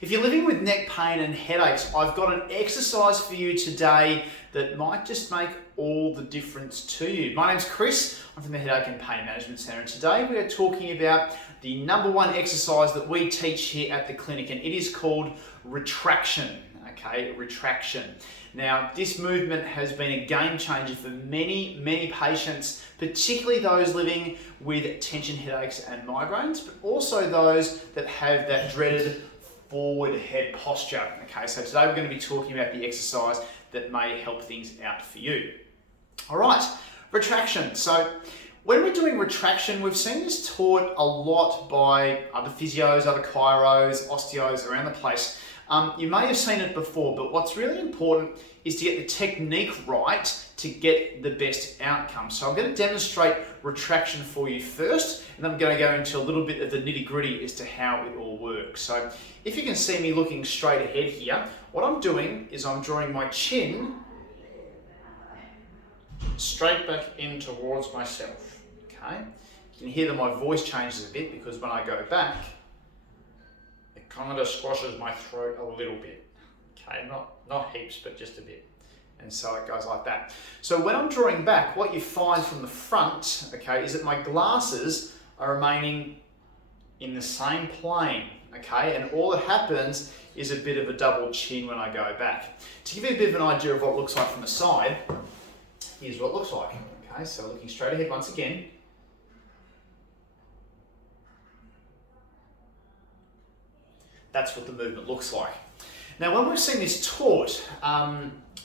If you're living with neck pain and headaches, I've got an exercise for you today that might just make all the difference to you. My name's Chris, I'm from the Headache and Pain Management Centre, and today we are talking about the number one exercise that we teach here at the clinic, and it is called retraction. Okay, retraction. Now, this movement has been a game changer for many patients, particularly those living with tension headaches and migraines, but also those that have that dreaded forward head posture. Okay, so today we're going to be talking about the exercise that may help things out for you. All right, retraction. So when we're doing retraction, we've seen this taught a lot by other physios, other chiros, osteos around the place. You may have seen it before, but what's really important is to get the technique right to get the best outcome. So I'm going to demonstrate retraction for you first, and then I'm going to go into a little bit of the nitty-gritty as to how it all works. So if you can see me looking straight ahead here, what I'm doing is I'm drawing my chin straight back in towards myself. Okay, you can hear that my voice changes a bit because when I go back, it kind of squashes my throat a little bit. Okay, not heaps, but just a bit. And so it goes like that. So when I'm drawing back, what you find from the front, okay, is that my glasses are remaining in the same plane, okay? And all that happens is a bit of a double chin when I go back. To give you a bit of an idea of what it looks like from the side, here's what it looks like. Okay, so looking straight ahead once again. That's what the movement looks like. Now, when we've seen this taught,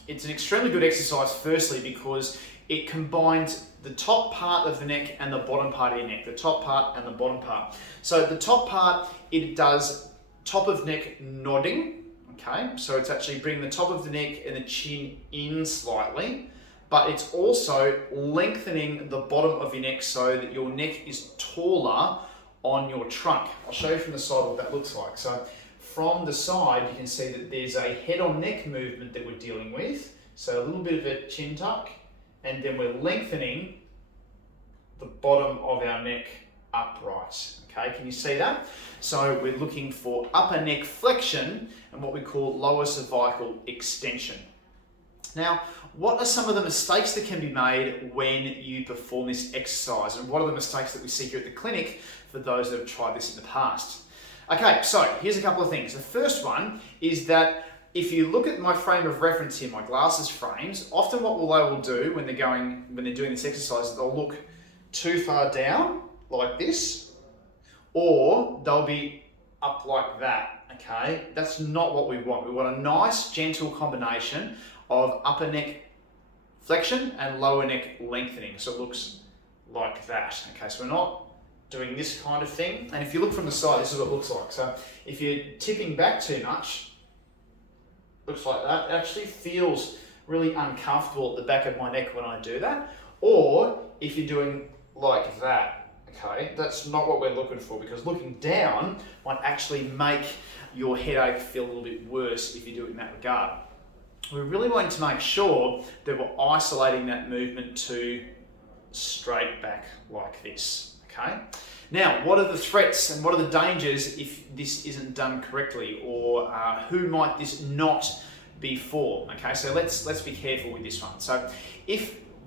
it's an extremely good exercise, firstly, because it combines the top part of the neck and the bottom part of your neck, the top part and the bottom part. So the top part, it does top of neck nodding, okay? So it's actually bringing the top of the neck and the chin in slightly, but it's also lengthening the bottom of your neck so that your neck is taller on your trunk. I'll show you from the side what that looks like. So from the side, you can see that there's a head on neck movement that we're dealing with. So a little bit of a chin tuck, and then we're lengthening the bottom of our neck upright. Okay, can you see that? So we're looking for upper neck flexion and what we call lower cervical extension. Now, what are some of the mistakes that can be made when you perform this exercise? And what are the mistakes that we see here at the clinic for those that have tried this in the past? Okay, so here's a couple of things. The first one is that if you look at my frame of reference here, my glasses frames, often what they will do when they're doing this exercise is they'll look too far down like this, or they'll be up like that, okay? That's not what we want. We want a nice, gentle combination of upper neck flexion and lower neck lengthening. So it looks like that, okay? So we're not doing this kind of thing. And if you look from the side, this is what it looks like. So if you're tipping back too much, looks like that. It actually feels really uncomfortable at the back of my neck when I do that. Or if you're doing like that, okay, that's not what we're looking for, because looking down might actually make your headache feel a little bit worse if you do it in that regard. We're really wanting to make sure that we're isolating that movement to straight back like this. Okay. Now, what are the threats and what are the dangers if this isn't done correctly, or who might this not be for? Okay, so let's be careful with this one. So,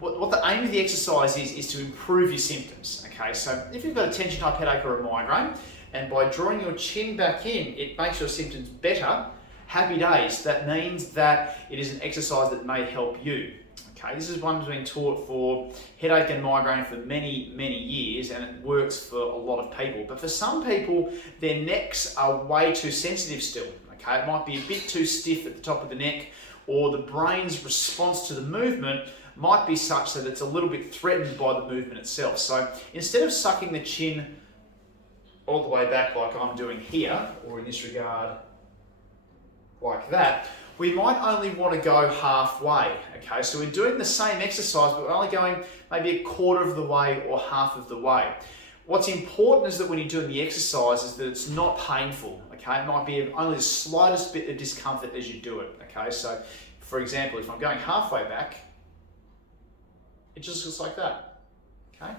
what the aim of the exercise is to improve your symptoms. Okay, so if you've got a tension type headache or a migraine, and by drawing your chin back in, it makes your symptoms better. Happy days. That means that it is an exercise that may help you. Okay, this is one that's been taught for headache and migraine for many years, and it works for a lot of people. But for some people, their necks are way too sensitive still. Okay, it might be a bit too stiff at the top of the neck, or the brain's response to the movement might be such that it's a little bit threatened by the movement itself. So instead of sucking the chin all the way back like I'm doing here, or in this regard like that, we might only want to go halfway, okay? So we're doing the same exercise, but we're only going maybe a quarter of the way or half of the way. What's important is that when you're doing the exercise is that it's not painful, okay? It might be only the slightest bit of discomfort as you do it, okay? So, for example, if I'm going halfway back, it just looks like that, okay?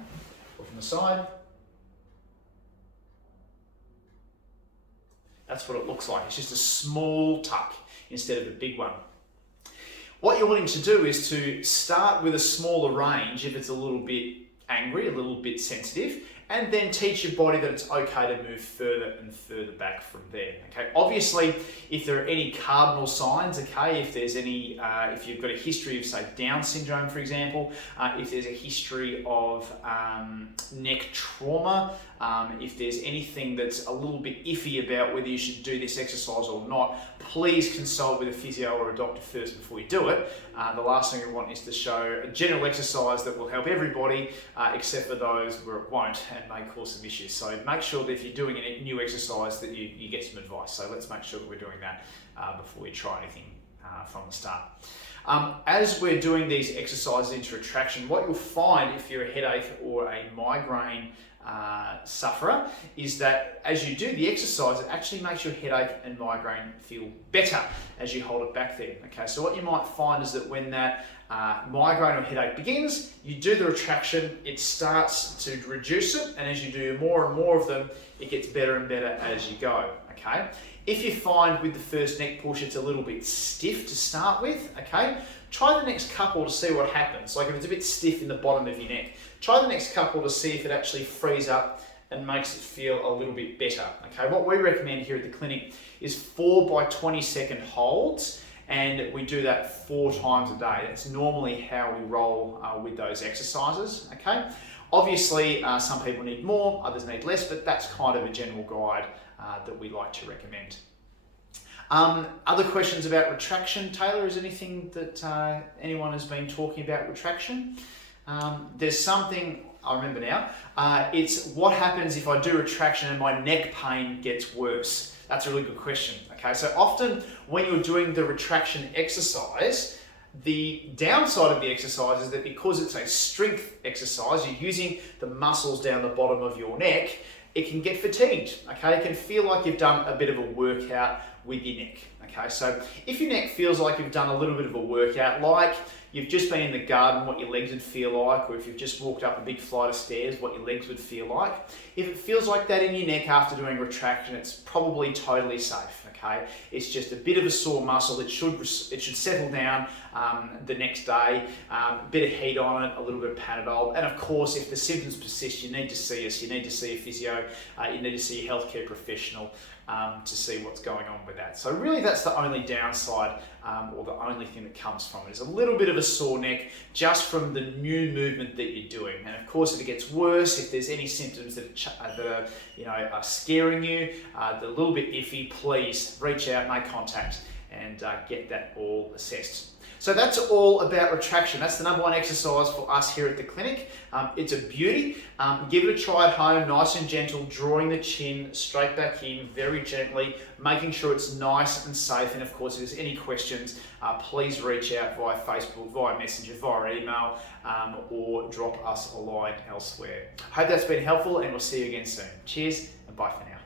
Or from the side, That's what it looks like. It's just a small tuck instead of a big one. What you're wanting to do is to start with a smaller range if it's a little bit angry, a little bit sensitive, and then teach your body that it's okay to move further and further back from there. Okay. Obviously, if there are any cardinal signs, okay, if there's any, if you've got a history of, say, Down syndrome, for example, if there's a history of neck trauma, if there's anything that's a little bit iffy about whether you should do this exercise or not, please consult with a physio or a doctor first before you do it. The last thing we want is to show a general exercise that will help everybody, except for those where it won't and may cause some issues. So make sure that if you're doing a new exercise that you get some advice. So let's make sure that we're doing that before we try anything from the start. As we're doing these exercises into retraction, what you'll find if you're a headache or a migraine sufferer is that as you do the exercise, it actually makes your headache and migraine feel better as you hold it back there. Okay, so what you might find is that when that migraine or headache begins, you do the retraction, it starts to reduce it, and as you do more and more of them, it gets better and better as you go. Okay, if you find with the first neck push it's a little bit stiff to start with, okay, try the next couple to see what happens. Like if it's a bit stiff in the bottom of your neck, try the next couple to see if it actually frees up and makes it feel a little bit better. Okay, what we recommend here at the clinic is 4 by 20-second holds, and we do that 4 times a day. That's normally how we roll with those exercises. Okay, obviously some people need more, others need less, but that's kind of a general guide that we like to recommend. Other questions about retraction, Taylor? Is anything that anyone has been talking about retraction? There's something I remember now. It's what happens if I do retraction and my neck pain gets worse? That's a really good question. Okay, so often when you're doing the retraction exercise, the downside of the exercise is that because it's a strength exercise, you're using the muscles down the bottom of your neck, it can get fatigued. Okay, it can feel like you've done a bit of a workout with your neck. Okay, so if your neck feels like you've done a little bit of a workout, like you've just been in the garden, what your legs would feel like, or if you've just walked up a big flight of stairs, what your legs would feel like. If it feels like that in your neck after doing retraction, it's probably totally safe. Okay, it's just a bit of a sore muscle. It should settle down the next day. A bit of heat on it, a little bit of Panadol, and of course, if the symptoms persist, you need to see us. You need to see a physio. You need to see a healthcare professional to see what's going on with that. So really, that's the only downside or the only thing that comes from it is a little bit of a sore neck just from the new movement that you're doing. And of course, if it gets worse, if there's any symptoms that are scaring you, they're a little bit iffy, please reach out, make contact, and get that all assessed. So that's all about retraction. That's the #1 exercise for us here at the clinic. It's a beauty. Give it a try at home, nice and gentle, drawing the chin straight back in very gently, making sure it's nice and safe. And of course, if there's any questions, please reach out via Facebook, via Messenger, via email, or drop us a line elsewhere. I hope that's been helpful, and we'll see you again soon. Cheers and bye for now.